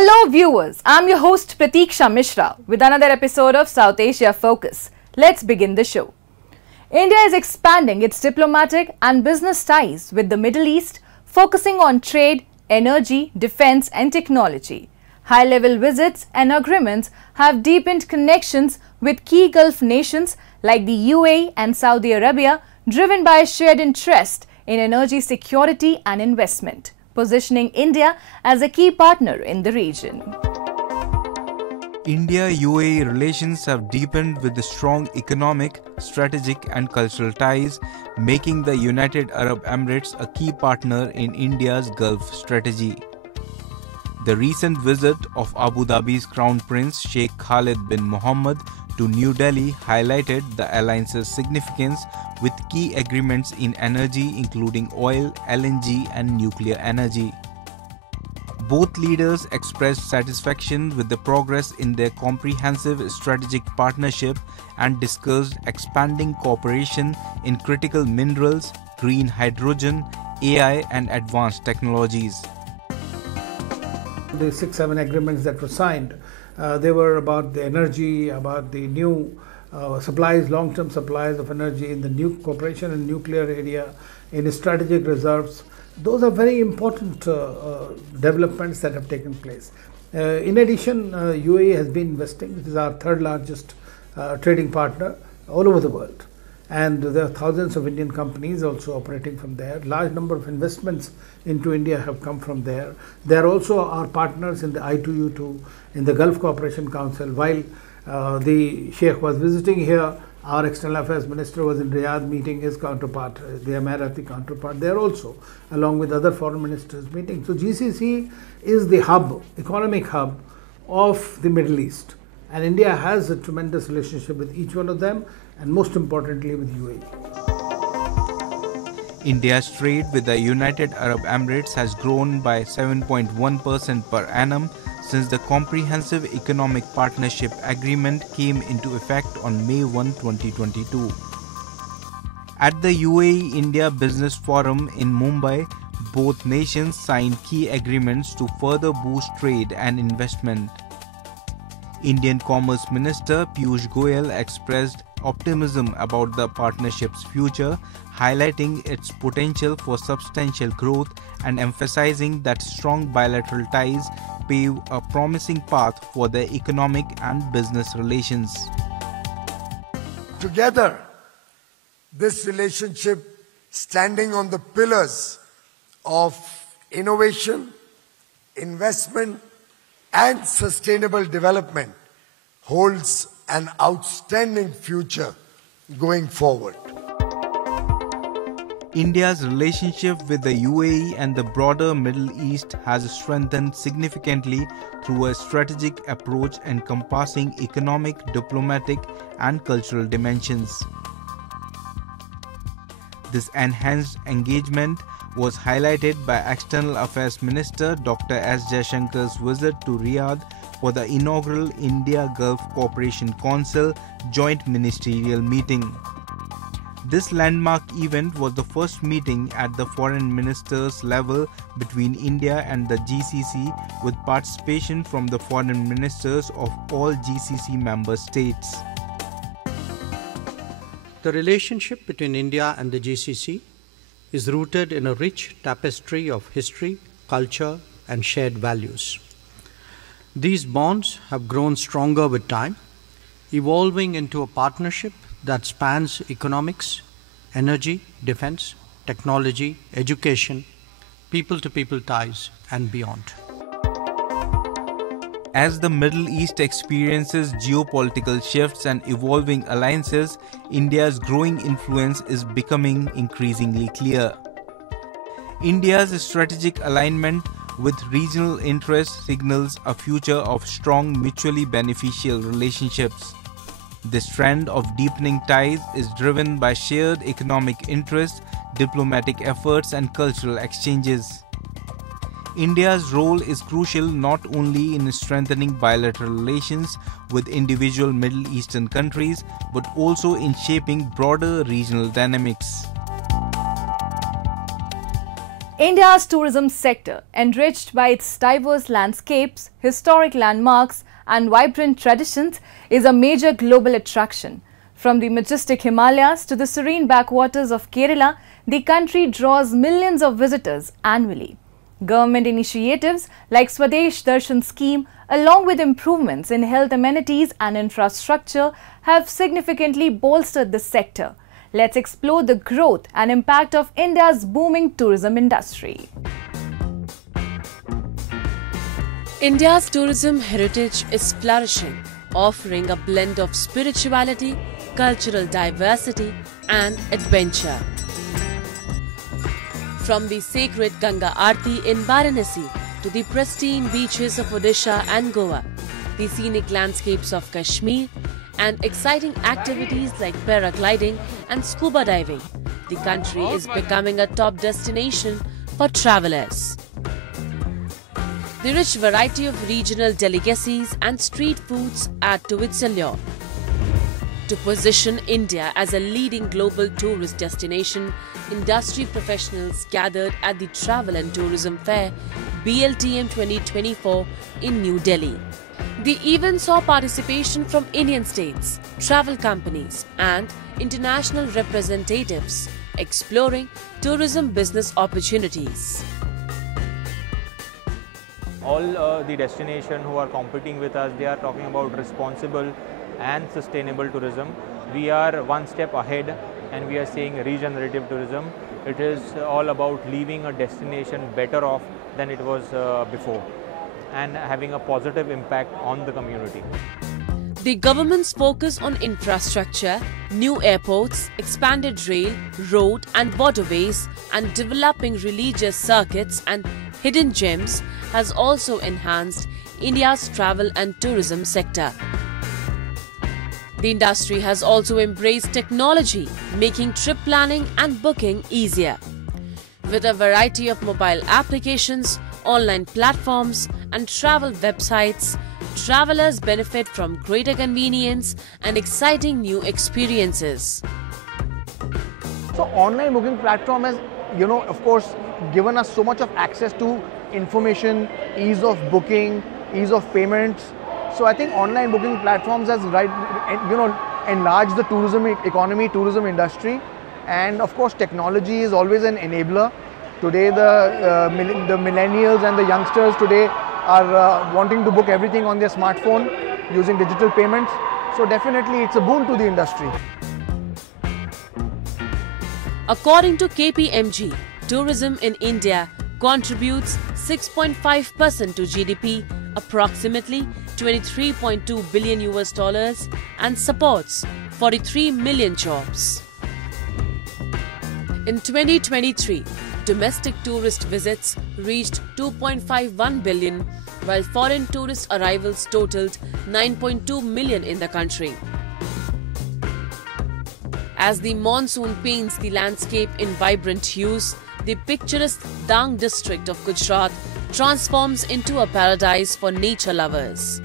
Hello viewers, I'm your host Pratiksha Mishra with another episode of South Asia Focus. Let's begin the show. India is expanding its diplomatic and business ties with the Middle East, focusing on trade, energy, defense and technology. High-level visits and agreements have deepened connections with key Gulf nations like the UAE and Saudi Arabia, driven by a shared interest in energy security and investment, positioning India as a key partner in the region. India-UAE relations have deepened with the strong economic, strategic and cultural ties, making the United Arab Emirates a key partner in India's Gulf strategy. The recent visit of Abu Dhabi's Crown Prince Sheikh Khalid bin Mohammed to New Delhi highlighted the alliance's significance with key agreements in energy including oil, LNG and nuclear energy. Both leaders expressed satisfaction with the progress in their comprehensive strategic partnership and discussed expanding cooperation in critical minerals, green hydrogen, AI and advanced technologies. The 6-7 agreements that were signed, they were about the energy, about the new supplies, long-term supplies of energy in the cooperation in nuclear area, in strategic reserves. Those are very important developments that have taken place. In addition, UAE has been investing. It is our third largest trading partner all over the world. And there are thousands of Indian companies also operating from there. Large number of investments into India have come from there. They are also our partners in the I2U2, in the Gulf Cooperation Council. While the Sheikh was visiting here, our External Affairs Minister was in Riyadh meeting his counterpart, the Emirati counterpart there also, along with other foreign ministers meeting. So GCC is the hub, economic hub of the Middle East. And India has a tremendous relationship with each one of them, and most importantly with UAE. India's trade with the United Arab Emirates has grown by 7.1% per annum since the Comprehensive Economic Partnership Agreement came into effect on May 1, 2022. At the UAE-India Business Forum in Mumbai, both nations signed key agreements to further boost trade and investment. Indian Commerce Minister Piyush Goyal expressed optimism about the partnership's future, highlighting its potential for substantial growth and emphasizing that strong bilateral ties pave a promising path for their economic and business relations. Together, this relationship, standing on the pillars of innovation, investment, and sustainable development, holds an outstanding future going forward. India's relationship with the UAE and the broader Middle East has strengthened significantly through a strategic approach encompassing economic, diplomatic, and cultural dimensions. This enhanced engagement was highlighted by External Affairs Minister Dr. S. Jaishankar's visit to Riyadh for the inaugural India-Gulf Cooperation Council joint ministerial meeting. This landmark event was the first meeting at the foreign ministers level between India and the GCC, with participation from the foreign ministers of all GCC member states. The relationship between India and the GCC is rooted in a rich tapestry of history, culture, and shared values. These bonds have grown stronger with time, evolving into a partnership that spans economics, energy, defense, technology, education, people-to-people ties, and beyond. As the Middle East experiences geopolitical shifts and evolving alliances, India's growing influence is becoming increasingly clear. India's strategic alignment with regional interests signals a future of strong, mutually beneficial relationships. This trend of deepening ties is driven by shared economic interests, diplomatic efforts, and cultural exchanges. India's role is crucial not only in strengthening bilateral relations with individual Middle Eastern countries, but also in shaping broader regional dynamics. India's tourism sector, enriched by its diverse landscapes, historic landmarks and vibrant traditions, is a major global attraction. From the majestic Himalayas to the serene backwaters of Kerala, the country draws millions of visitors annually. Government initiatives like Swadesh Darshan scheme, along with improvements in health amenities and infrastructure, have significantly bolstered the sector. Let's explore the growth and impact of India's booming tourism industry. India's tourism heritage is flourishing, offering a blend of spirituality, cultural diversity and adventure. From the sacred Ganga Aarti in Varanasi to the pristine beaches of Odisha and Goa, the scenic landscapes of Kashmir and exciting activities like paragliding and scuba diving, the country is becoming a top destination for travelers. The rich variety of regional delicacies and street foods add to its allure. To position India as a leading global tourist destination, industry professionals gathered at the Travel and Tourism Fair BLTM 2024 in New Delhi. The event saw participation from Indian states, travel companies and international representatives exploring tourism business opportunities. All the destinations who are competing with us, they are talking about responsible and sustainable tourism. We are one step ahead and we are saying regenerative tourism. It is all about leaving a destination better off than it was before and having a positive impact on the community. The government's focus on infrastructure, new airports, expanded rail, road and waterways and developing religious circuits and hidden gems has also enhanced India's travel and tourism sector. The industry has also embraced technology, making trip planning and booking easier. With a variety of mobile applications, online platforms and travel websites, travelers benefit from greater convenience and exciting new experiences. So online booking platform has, of course, given us so much of access to information, ease of booking, ease of payments. So I think online booking platforms has enlarged the tourism economy, tourism industry, and of course technology is always an enabler. Today the millennials and the youngsters today are wanting to book everything on their smartphone using digital payments. So definitely it's a boon to the industry. According to KPMG, tourism in India contributes 6.5% to GDP, approximately $23.2 billion and supports 43 million jobs. In 2023, domestic tourist visits reached 2.51 billion, while foreign tourist arrivals totaled 9.2 million in the country. As the monsoon paints the landscape in vibrant hues, the picturesque Dang district of Gujarat transforms into a paradise for nature lovers.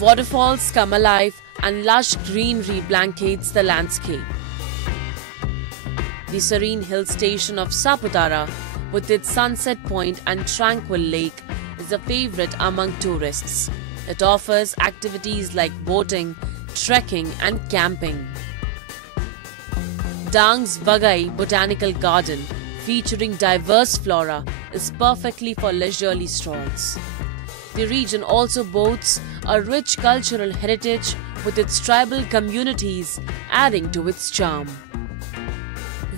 Waterfalls come alive and lush greenery blankets the landscape. The serene hill station of Saputara, with its sunset point and tranquil lake, is a favorite among tourists. It offers activities like boating, trekking and camping. Dang's Vagai Botanical Garden, featuring diverse flora, is perfectly for leisurely strolls. The region also boasts a rich cultural heritage with its tribal communities adding to its charm.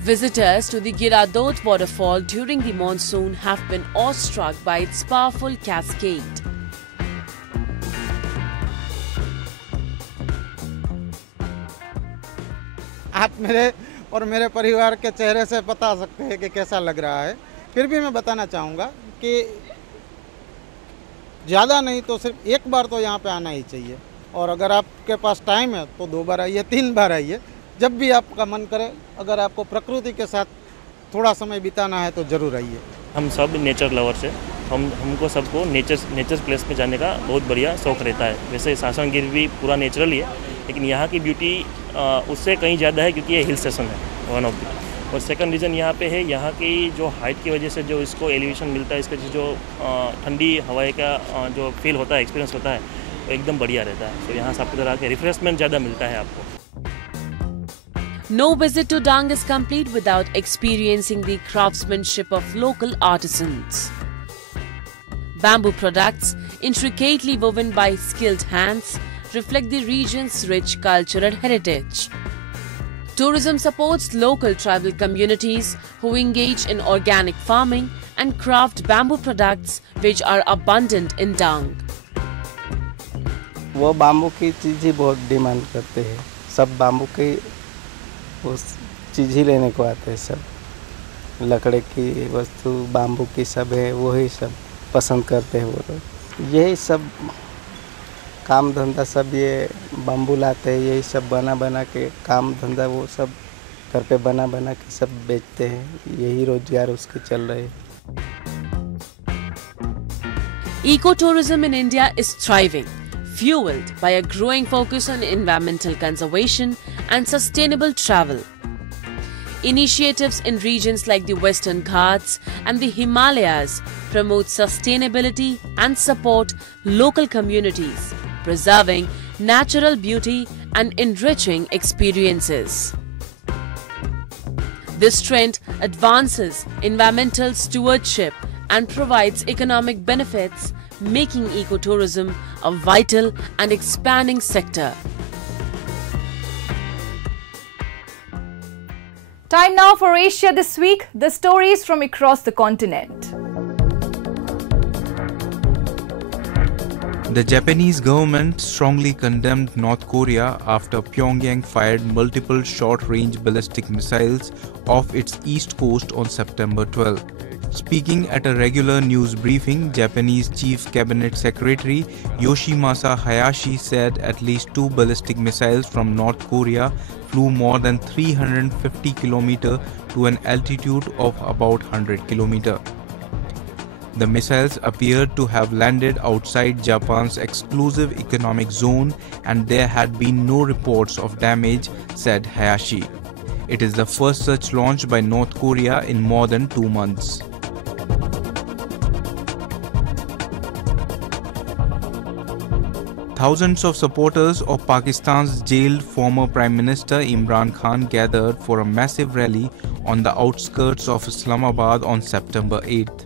Visitors to the Giradot waterfall during the monsoon have been awestruck by its powerful cascade. आप मेरे और मेरे परिवार के चेहरे से बता सकते हैं कि कैसा लग रहा है। फिर भी मैं बताना चाहूँगा कि ज़्यादा नहीं तो सिर्फ एक बार तो यहाँ पे आना ही चाहिए, और अगर आपके पास टाइम है तो 2 बार आइए, 3 बार आइए, जब भी आपका मन करे। अगर आपको प्रकृति के साथ थोड़ा समय बिताना है तो ज़रूर आइए। हम सब नेचर लवर्स हैं, हमको सबको नेचर प्लेस पे जाने का बहुत बढ़िया शौक़ रहता है। वैसे सासनगिर भी पूरा नेचुरल ही है, लेकिन यहाँ की ब्यूटी उससे कहीं ज़्यादा है क्योंकि ये हिल स्टेशन है वन ऑफ द। और सेकंड रीज़न यहाँ पे है, यहाँ की जो हाइट की वजह से जो इसको एलिवेशन मिलता है, इसका जो ठंडी हवाई का जो फील होता है, एक्सपीरियंस होता है, वो एकदम बढ़िया रहता है। तो यहाँ सबको तरह के रिफ्रेशमेंट ज़्यादा मिलता है आपको। No visit to Dang is complete without experiencing the craftsmanship of local artisans. Bamboo products, intricately woven by skilled hands, reflect the region's rich cultural heritage. Tourism supports local tribal communities who engage in organic farming and craft bamboo products which are abundant in Dang. वो bamboo की चीज़ ही बहुत demand करते हैं, सब bamboo की वो चीज़ ही लेने को आते हैं, सब लकड़े की वस्तु बाम्बू की सब है, वही सब पसंद करते हैं वो लोग। यही सब काम धंधा सब ये बाम्बू लाते हैं, यही सब बना बना के काम धंधा वो सब घर पे बना बना के सब बेचते हैं, यही रोजगार उसके चल रहे हैं। Ecotourism in India is thriving, fueled by a growing focus on environmental conservation and sustainable travel. Initiatives in regions like the Western Ghats and the Himalayas promote sustainability and support local communities, preserving natural beauty and enriching experiences. This trend advances environmental stewardship and provides economic benefits, making ecotourism a vital and expanding sector. Time now for Asia This Week, the stories from across the continent. The Japanese government strongly condemned North Korea after Pyongyang fired multiple short-range ballistic missiles off its east coast on September 12. Speaking at a regular news briefing, Japanese Chief Cabinet Secretary Yoshimasa Hayashi said at least 2 ballistic missiles from North Korea flew more than 350 km to an altitude of about 100 km. The missiles appeared to have landed outside Japan's exclusive economic zone and there had been no reports of damage, said Hayashi. It is the first such launch by North Korea in more than 2 months. Thousands of supporters of Pakistan's jailed former Prime Minister Imran Khan gathered for a massive rally on the outskirts of Islamabad on September 8th.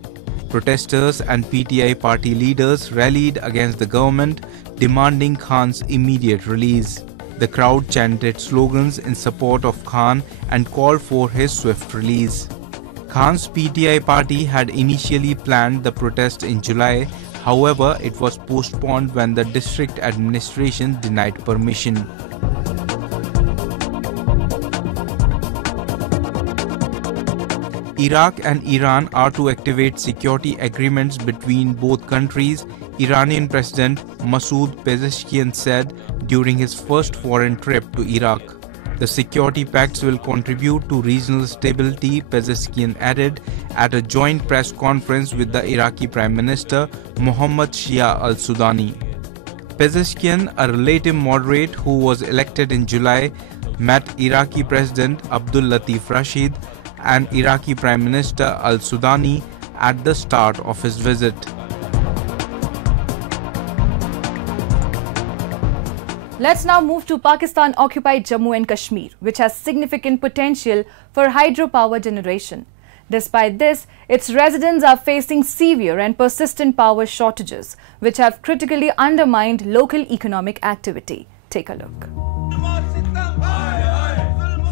Protesters and PTI party leaders rallied against the government, demanding Khan's immediate release. The crowd chanted slogans in support of Khan and called for his swift release. Khan's PTI party had initially planned the protest in July. However, it was postponed when the district administration denied permission. Iraq and Iran are to activate security agreements between both countries, Iranian President Masoud Pezeshkian said during his first foreign trip to Iraq. The security pacts will contribute to regional stability, Pezeshkian added at a joint press conference with the Iraqi Prime Minister Mohammad Shia al-Sudani. Pezeshkian, a relative moderate who was elected in July, met Iraqi President Abdul Latif Rashid and Iraqi Prime Minister al-Sudani at the start of his visit. Let's now move to Pakistan-occupied Jammu and Kashmir, which has significant potential for hydropower generation. Despite this, its residents are facing severe and persistent power shortages, which have critically undermined local economic activity. Take a look.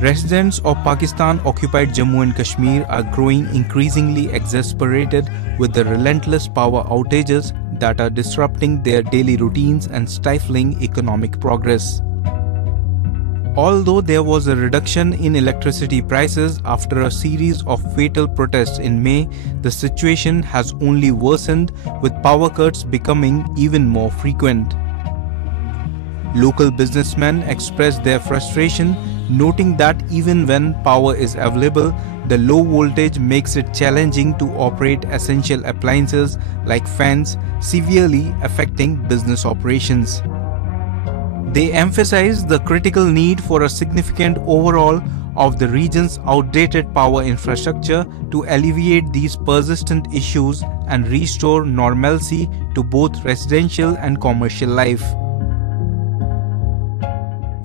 Residents of Pakistan-occupied Jammu and Kashmir are growing increasingly exasperated with the relentless power outages that are disrupting their daily routines and stifling economic progress. Although there was a reduction in electricity prices after a series of fatal protests in May, the situation has only worsened, with power cuts becoming even more frequent. Local businessmen expressed their frustration, noting that even when power is available, the low voltage makes it challenging to operate essential appliances like fans, severely affecting business operations. They emphasize the critical need for a significant overhaul of the region's outdated power infrastructure to alleviate these persistent issues and restore normalcy to both residential and commercial life.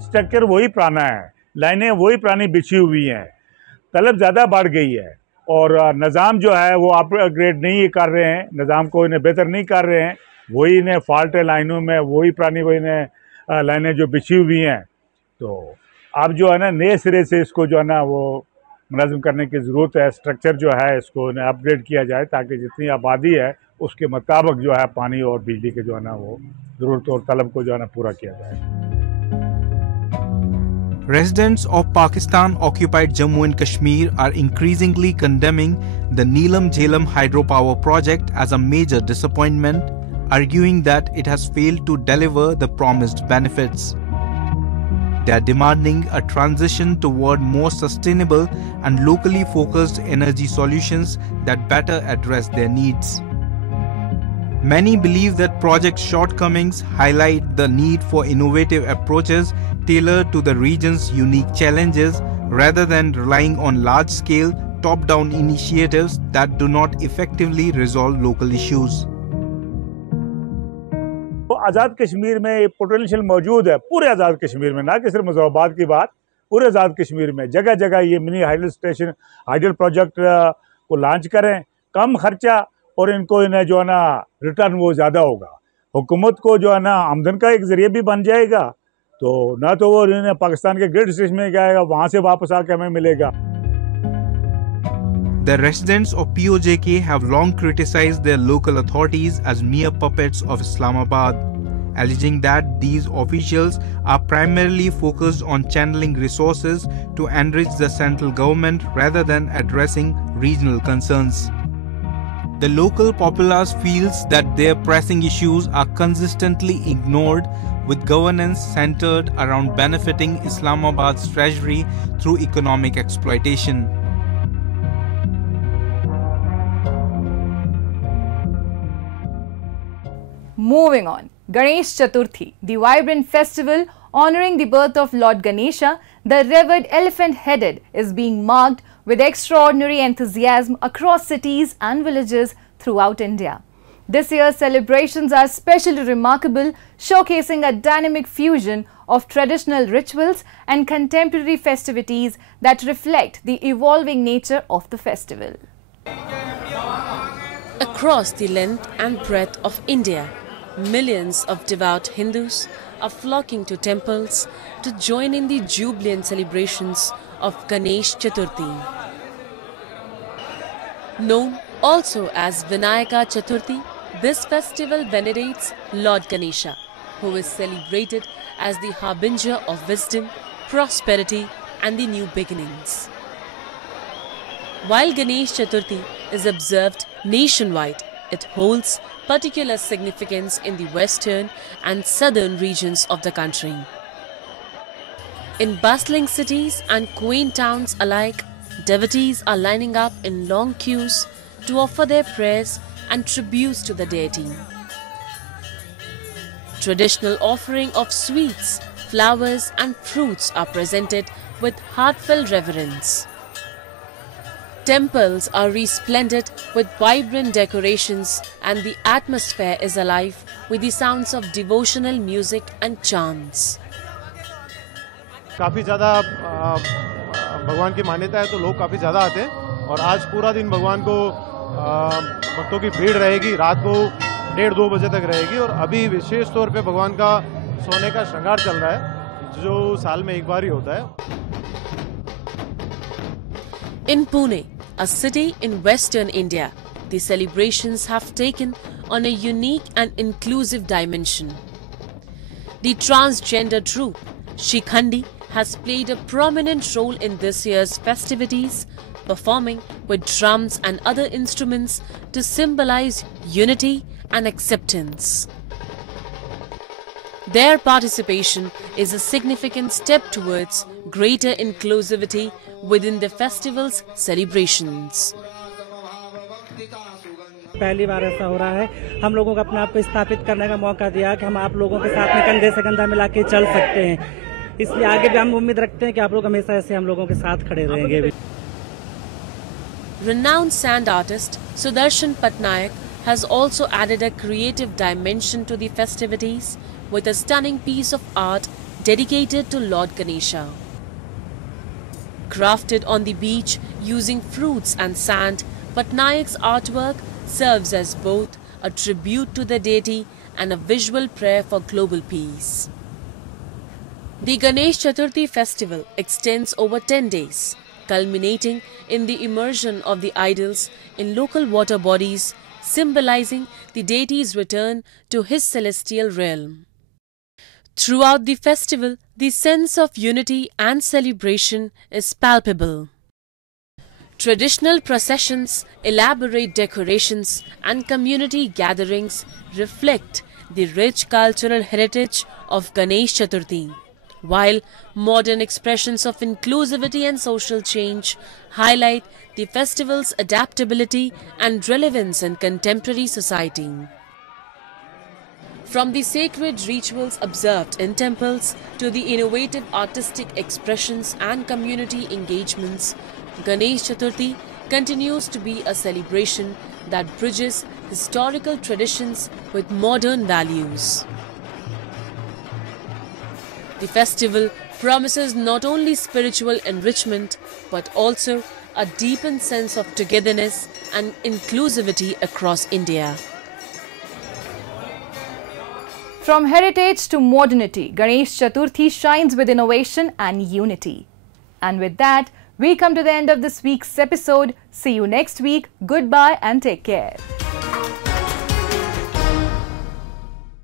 Structure वही पुराना है, लाइनें वही पुरानी बिछी हुई हैं, तलब ज़्यादा बढ़ गई है और निज़ाम जो है वो अपग्रेड नहीं कर रहे हैं, निज़ाम को इन्हें बेहतर नहीं कर रहे हैं, वही इन्हें फॉल्ट है लाइनों में, वही पुरानी वही इन्हें लाइनें जो बिछी हुई हैं। तो अब जो है ना नए सिरे से इसको जो है ना वो मुनाज़िम करने की ज़रूरत है। स्ट्रक्चर जो है इसको अपग्रेड किया जाए ताकि जितनी आबादी है उसके मुताबिक जो है पानी और बिजली के जो है ना वो ज़रूरत और तलब को जो है ना पूरा किया जाए। Residents of Pakistan-occupied Jammu and Kashmir are increasingly condemning the Neelam Jhelum hydropower project as a major disappointment, arguing that it has failed to deliver the promised benefits. They are demanding a transition toward more sustainable and locally focused energy solutions that better address their needs. Many believe that project shortcomings highlight the need for innovative approaches tailored to the region's unique challenges rather than relying on large-scale, top-down initiatives that do not effectively resolve local issues. तो आज़ाद कश्मीर में potential मौजूद है, पूरे आज़ाद कश्मीर में, ना कि सिर्फ मुजफ्फराबाद की बात, पूरे आज़ाद कश्मीर में जगह जगह ये mini hydel station hydel project को लॉन्च करें, कम खर्चा और इनको इन्हें जो है ना रिटर्न वो ज़्यादा होगा, हुकूमत को जो है ना आमदन का एक ज़रिया भी बन जाएगा। तो ना तो वो इन्हें पाकिस्तान के ग्रिड स्टेशन में जाएगा, वहाँ से वापस आके हमें मिलेगा। The residents of POJK have long criticized their local authorities as mere puppets of Islamabad, alleging that these officials are primarily focused on channeling resources to enrich the central government rather than addressing regional concerns. The local populace feels that their pressing issues are consistently ignored, with governance centered around benefiting Islamabad's treasury through economic exploitation. Moving on, Ganesh Chaturthi, the vibrant festival honoring the birth of Lord Ganesha, the revered elephant-headed, is being marked with extraordinary enthusiasm across cities and villages throughout India. This year's celebrations are especially remarkable, showcasing a dynamic fusion of traditional rituals and contemporary festivities that reflect the evolving nature of the festival. Across the length and breadth of India, millions of devout Hindus are flocking to temples to join in the jubilant celebrations of Ganesh Chaturthi. Known also as Vinayaka Chaturthi, this festival venerates Lord Ganesha, who is celebrated as the harbinger of wisdom, prosperity and the new beginnings. While Ganesh Chaturthi is observed nationwide, it holds particular significance in the western and southern regions of the country. In bustling cities and quaint towns alike, devotees are lining up in long queues to offer their prayers and tributes to the deity. Traditional offering of sweets, flowers and fruits are presented with heartfelt reverence. Temples are resplendent with vibrant decorations and the atmosphere is alive with the sounds of devotional music and chants. काफ़ी ज़्यादा भगवान की मान्यता है तो लोग काफ़ी ज़्यादा आते हैं और आज पूरा दिन भगवान को भक्तों की भीड़ रहेगी, रात को 1:30-2 बजे तक रहेगी और अभी विशेष तौर पे भगवान का सोने का श्रृंगार चल रहा है जो साल में एक बार ही होता है। In Pune, a city in western India, the celebrations have taken on a unique and inclusive dimension. The transgender troupe, Shikhandi, has played a prominent role in this year's festivities, performing with drums and other instruments to symbolize unity and acceptance. Their participation is a significant step towards greater inclusivity within the festival's celebrations. पहली बार ऐसा हो रहा है, हम लोगों को अपने आप को स्थापित करने का मौका दिया कि हम आप लोगों के साथ में कंधे से कंधा मिला के चल सकते हैं। इसलिए आगे भी हम उम्मीद रखते हैं कि आप लोग हमेशा ऐसे हम लोगों के साथ खड़े रहेंगे। Renowned sand artist Sudarshan Patnaik has also added a creative dimension to the festivities with a stunning piece of art dedicated to Lord Ganesha. Crafted on the beach using fruits and sand, Patnaik's artwork serves as both a tribute to the deity and a visual prayer for global peace. The Ganesh Chaturthi festival extends over 10 days, culminating in the immersion of the idols in local water bodies, symbolizing the deity's return to his celestial realm. Throughout the festival, the sense of unity and celebration is palpable. Traditional processions, elaborate decorations, and community gatherings reflect the rich cultural heritage of Ganesh Chaturthi, while modern expressions of inclusivity and social change highlight the festival's adaptability and relevance in contemporary society. From the sacred rituals observed in temples to the innovative artistic expressions and community engagements, Ganesh Chaturthi continues to be a celebration that bridges historical traditions with modern values. The festival promises not only spiritual enrichment but also a deepened sense of togetherness and inclusivity across India. From heritage to modernity, Ganesh Chaturthi shines with innovation and unity. And with that, we come to the end of this week's episode. See you next week. Goodbye and take care.